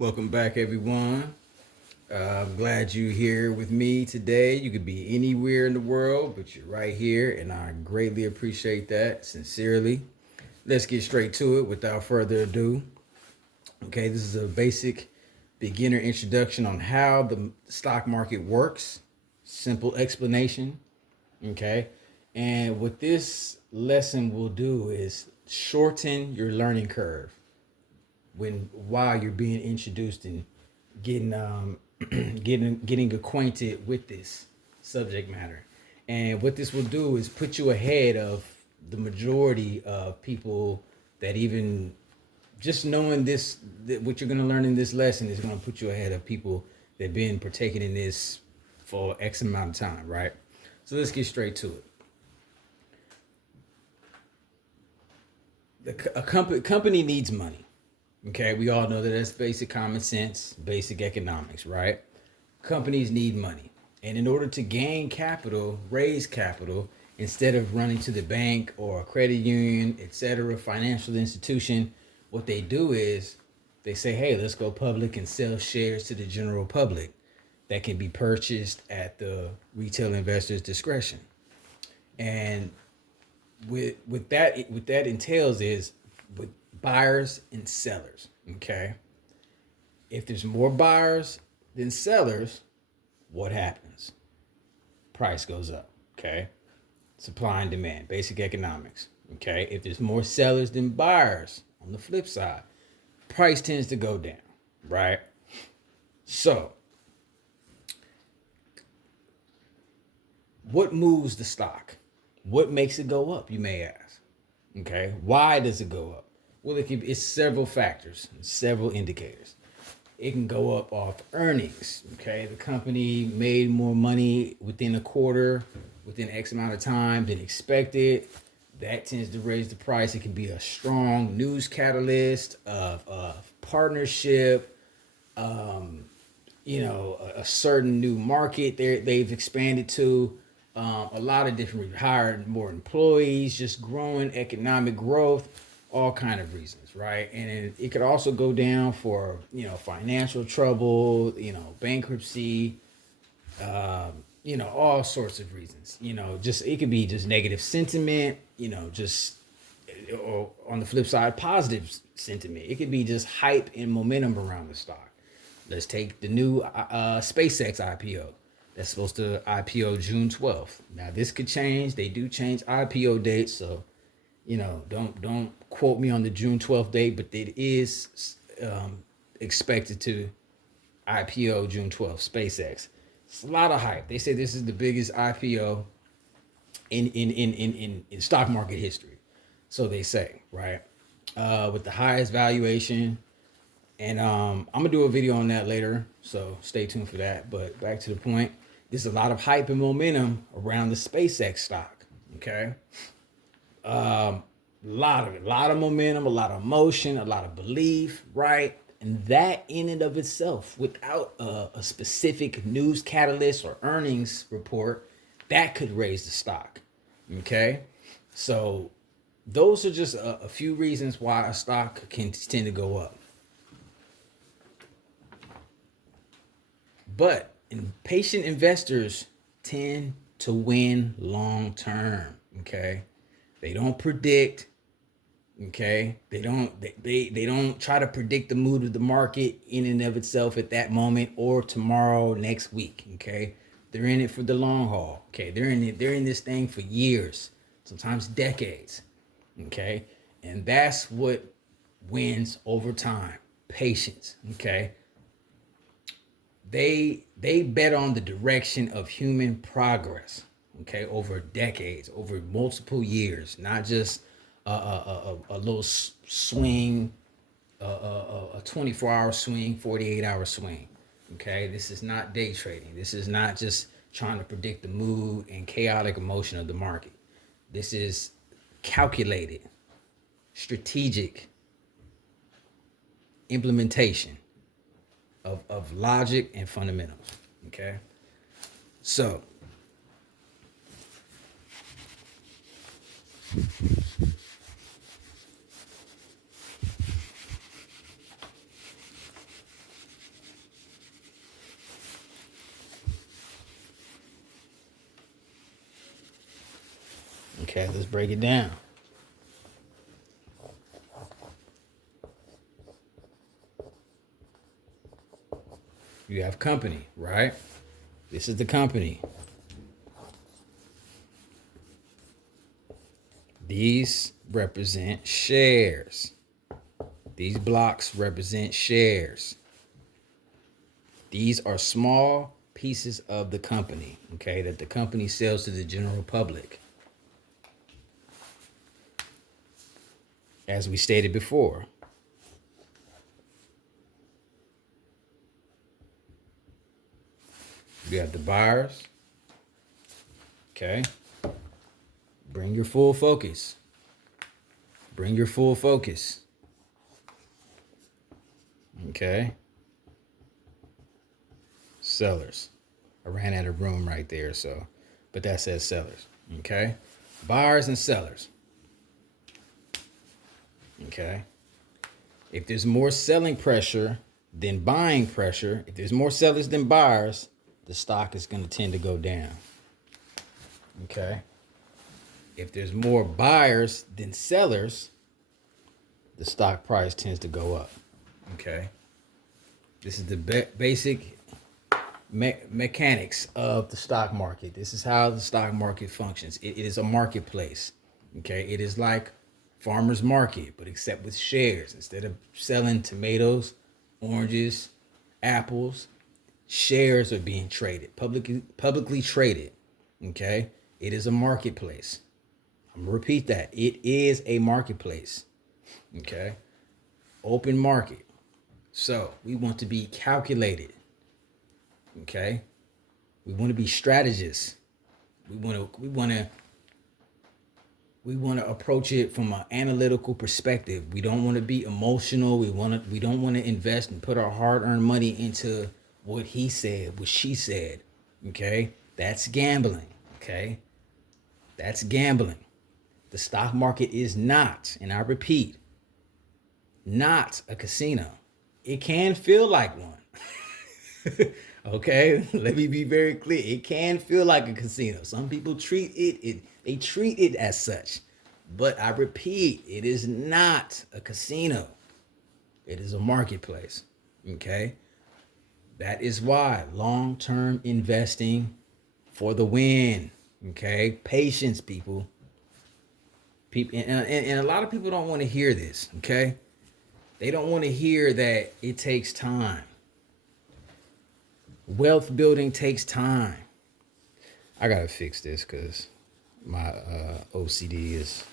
Welcome back, everyone. I'm glad you're here with me today. You could be anywhere in the world, but you're right here, and I greatly appreciate that, sincerely. Let's get straight to it without further ado. Okay, this is a basic beginner introduction on how the stock market works. Simple explanation. Okay, and what this lesson will do is shorten your learning curve while you're being introduced and getting getting acquainted with this subject matter. And what this will do is put you ahead of the majority of people that even just knowing this, what you're going to learn in this lesson is going to put you ahead of people that have been partaking in this for X amount of time, right? So let's get straight to it. A company needs money. Okay, we all know that that's basic common sense, basic economics, right? Companies need money. And in order to gain capital, raise capital, instead of running to the bank or a credit union, etc., financial institution, what they do is they say, hey, let's go public and sell shares to the general public that can be purchased at the retail investor's discretion. And what that entails is with buyers and sellers. Okay, if there's more buyers than sellers, what happens? Price goes up. Okay, supply and demand, basic economics. Okay, if there's more sellers than buyers, on the flip side, price tends to go down. Right. So, what moves the stock? What makes it go up? You may ask. Okay, why does it go up? Well, it's several factors, several indicators. It can go up off earnings. Okay, the company made more money within a quarter, within X amount of time than expected. That tends to raise the price. It can be a strong news catalyst of partnership. A certain new market they've expanded to. A lot of different hired more employees, just growing economic growth, all kind of reasons, right? And it could also go down for financial trouble, bankruptcy, all sorts of reasons. Just it could be just negative sentiment, just or on the flip side, positive sentiment. It could be just hype and momentum around the stock. Let's take the new SpaceX IPO. That's supposed to IPO June 12th. Now this could change. They do change IPO dates, so don't quote me on the June 12th date, but it is expected to IPO June 12th. SpaceX. It's a lot of hype. They say this is the biggest IPO in stock market history. So they say, right? With the highest valuation. And I'm gonna do a video on that later, so stay tuned for that. But back to the point, there's a lot of hype and momentum around the SpaceX stock. Okay, a lot of momentum, a lot of emotion, a lot of belief, right? And that in and of itself, without a specific news catalyst or earnings report, that could raise the stock. Okay, so those are just a few reasons why a stock can tend to go up. But patient investors tend to win long term. Okay, they don't predict. Okay, they don't try to predict the mood of the market in and of itself at that moment or tomorrow, next week. Okay, they're in it for the long haul. Okay, they're in this thing for years, sometimes decades. Okay, and that's what wins over time. Patience. Okay, they bet on the direction of human progress, okay, over decades, over multiple years, not just a little swing, a 24-hour swing, 48-hour swing. Okay, this is not day trading. This is not just trying to predict the mood and chaotic emotion of the market. This is calculated, strategic implementation of logic and fundamentals. Okay, so Okay, let's break it down. You have company, right? This is the company. These represent shares. These blocks represent shares. These are small pieces of the company, okay, that the company sells to the general public. As we stated before, you have the buyers, okay? Bring your full focus. Bring your full focus. Okay? Sellers. I ran out of room right there, so, but that says sellers. Okay? Buyers and sellers. Okay? If there's more selling pressure than buying pressure, if there's more sellers than buyers, the stock is going to tend to go down. Okay? If there's more buyers than sellers, the stock price tends to go up. Okay? This is the basic mechanics of the stock market. This is how the stock market functions. It is a marketplace. Okay? It is like farmer's market, but except with shares. Instead of selling tomatoes, oranges, apples, shares are being traded, publicly traded. Okay? It is a marketplace. I'm gonna repeat that. It is a marketplace. Okay? Open market. So we want to be calculated. Okay? We want to be strategists. We want to approach it from an analytical perspective. We don't want to be emotional. We don't want to invest and put our hard-earned money into what he said, what she said. Okay? That's gambling. Okay? That's gambling. The stock market is not, and I repeat, not a casino. It can feel like one. Okay, let me be very clear. It can feel like a casino. Some people treat they treat it as such. But I repeat, it is not a casino. It is a marketplace. Okay? That is why long-term investing for the win. Okay? Patience, people. And a lot of people don't want to hear this. Okay? They don't want to hear that it takes time. Wealth building takes time. I gotta fix this because my OCD is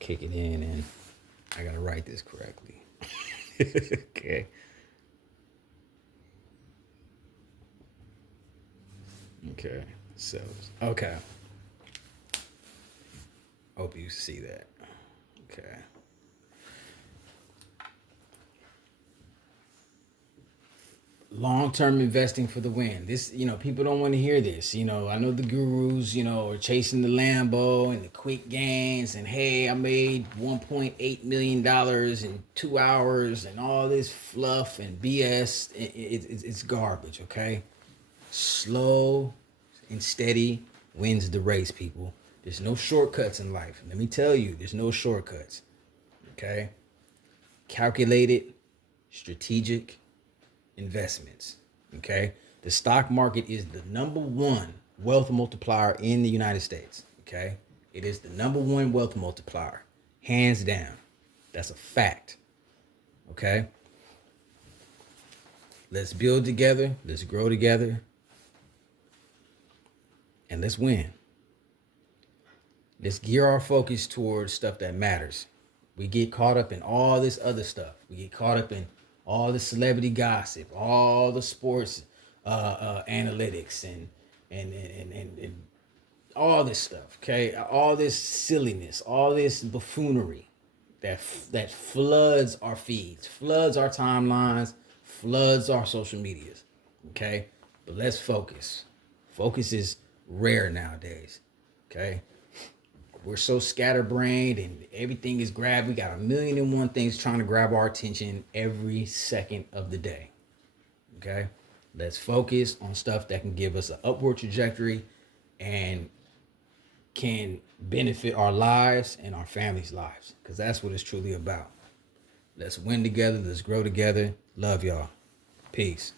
kicking in and I gotta write this correctly. Okay. Okay. So, okay. Hope you see that. Okay. Long-term investing for the win. This, people don't want to hear this. I know the gurus, are chasing the Lambo and the quick gains and hey, I made $1.8 million in 2 hours and all this fluff and BS. It's garbage, okay? Slow and steady wins the race, people. There's no shortcuts in life. Let me tell you, there's no shortcuts, okay? Calculated, strategic investments. Okay, the stock market is the number one wealth multiplier in the United States. Okay, it is the number one wealth multiplier, hands down. That's a fact. Okay, let's build together, let's grow together, and let's win. Let's gear our focus towards stuff that matters. We get caught up in all this other stuff. We get caught up in all the celebrity gossip, all the sports analytics, and all this stuff. Okay, all this silliness, all this buffoonery that floods our feeds, floods our timelines, floods our social medias. Okay, but let's focus. Focus is rare nowadays. Okay. We're so scatterbrained and everything is grabbed. We got 1,000,001 things trying to grab our attention every second of the day. Okay? Let's focus on stuff that can give us an upward trajectory and can benefit our lives and our families' lives, because that's what it's truly about. Let's win together. Let's grow together. Love y'all. Peace.